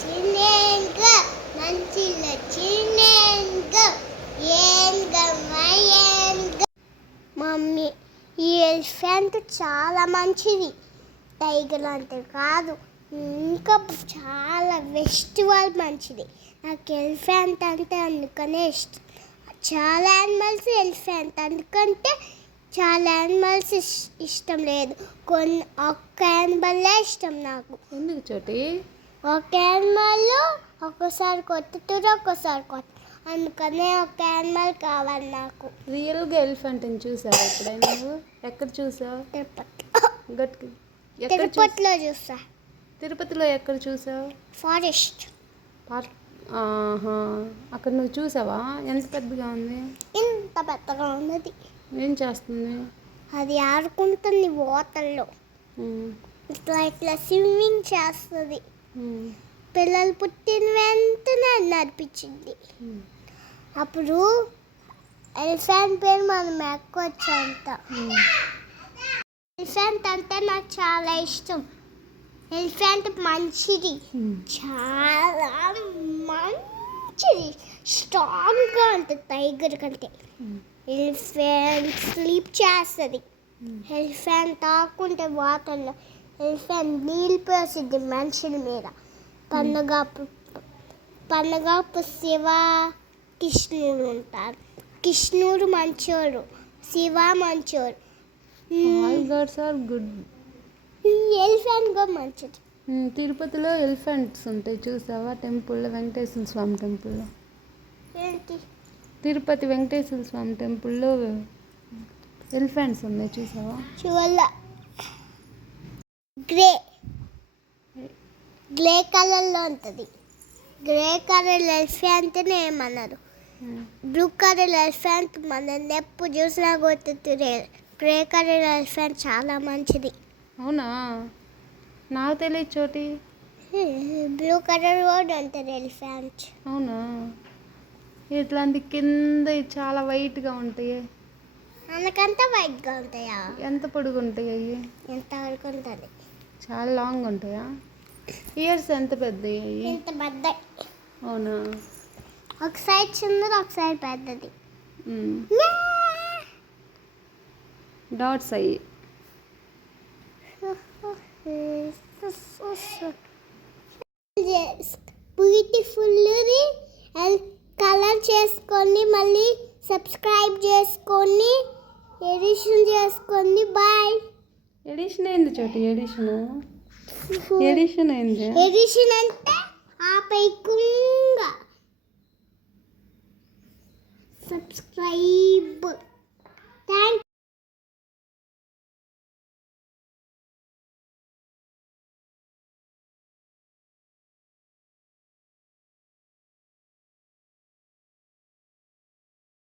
చిన్నేంగ మంచిల చిన్నేంగ ఏంగ mummy ఈ elephant చాలా మంచిది. టైగర్ అంటే కాదు, ఇంకా చాలా ఫెస్టివల్ మంచిది. నాకు ఎలిఫెంట్ అంటే అందుకనే ఇష్టం. చాలా యానిమల్స్ ఎలిఫెంట్ అందుకంటే చాలా యానిమల్స్ ఇష్టం లేదు. ఒక్క యానిమల్లే ఇష్టం నాకు. ఎందుకు చోటి? ఒక యానిమల్ ఒక్కసారి కొట్టుతురు, ఒక్కసారి కొట్టు, అందుకనే ఒక యానిమల్ కావాలి నాకు. రియల్గా ఎలిఫెంట్ని చూసావా ఎప్పుడైనా? నువ్వు ఎక్కడ చూసావు? తిరుపతిలో చూసా. తిరుపతిలో ఎక్కడ చూసావు? ఫారెస్ట్. అక్కడ నువ్వు చూసావా? ఎంత పెద్దగా ఉంది? ఇంత పెద్దగా ఉన్నది. ఏం చేస్తుంది? అది ఆడుకుంటుంది వాటర్లో. ఇట్లా స్విమ్మింగ్ చేస్తుంది. పిల్లలు పుట్టిన వెంటనే నడిపించింది. అప్పుడు ఎలిఫెంట్ పేరు మనం ఎక్కొచ్చంట. ఎలిఫెంట్ అంటే నాకు చాలా ఇష్టం. ఎలిఫెంట్ మంచిది, చాలా మంచిది, స్ట్రాంగ్గా ఉంటుంది టైగర్ కంటే. ఎలిఫెంట్ స్లీప్ చేస్తుంది. ఎలిఫెంట్ తాకుంటే వాటర్లో. ఎలిఫెంట్ నీళ్ళు పోసిద్ది మనుషుల మీద. పండగప్పుడు శివ కృష్ణుడు ఉంటారు. కృష్ణుడు మంచోడు, శివ మంచోడు. ఎలిఫెంట్ కూడా మంచిది. తిరుపతిలో ఎలిఫెంట్స్ ఉంటాయి చూసావా? టెంపుల్లో, వెంకటేశ్వర స్వామి టెంపుల్లో. ఏంటి? తిరుపతి వెంకటేశ్వర స్వామి టెంపుల్లో ఎలిఫెంట్స్ ఉన్నాయి చూసావా? చూడాల. గ్రే కలర్లో ఉంటుంది. గ్రే కలర్ ఎలిఫెంట్ని ఏమన్నారు? బ్లూ కలర్ ఎలిఫెంట్ మన ఎప్పుడు చూసినా కొట్టుతుంది. గ్రే కలర్ ఎలిఫెంట్ చాలా మంచిది. అవునా? నాకు తెలియదు చోటి. బ్లూ కలర్ కూడా ఉంటుంది ఎలిఫెంట్. అవునా? ఇట్లాంటి కింద చాలా వైట్గా ఉంటాయి. అందుకంతా వైట్గా ఉంటాయా? ఎంత పొడుగు ఉంటాయి అవి? ఎంత వరకు ఉంటుంది? చాలా లాంగ్ ఉంటాయా? ఇయర్స్ ఎంత పెద్దవి? ఇంత పెద్ద. అవునా? ఒక సైడ్ చిన్నది, ఒక సైడ్ పెద్దది. డాట్స్ అయ్యి. బ్యూటిఫుల్ది కలర్ చేసుకొని మళ్ళీ సబ్స్క్రైబ్ చేసుకొని ఎడిషన్ చేసుకోండి. బాయ్. ఎడిషన్ అయింది చోటి. ఎడిషన్ అయింది. ఎడిషన్ అంటే ఆపైకుంగా సబ్స్క్రైబ్.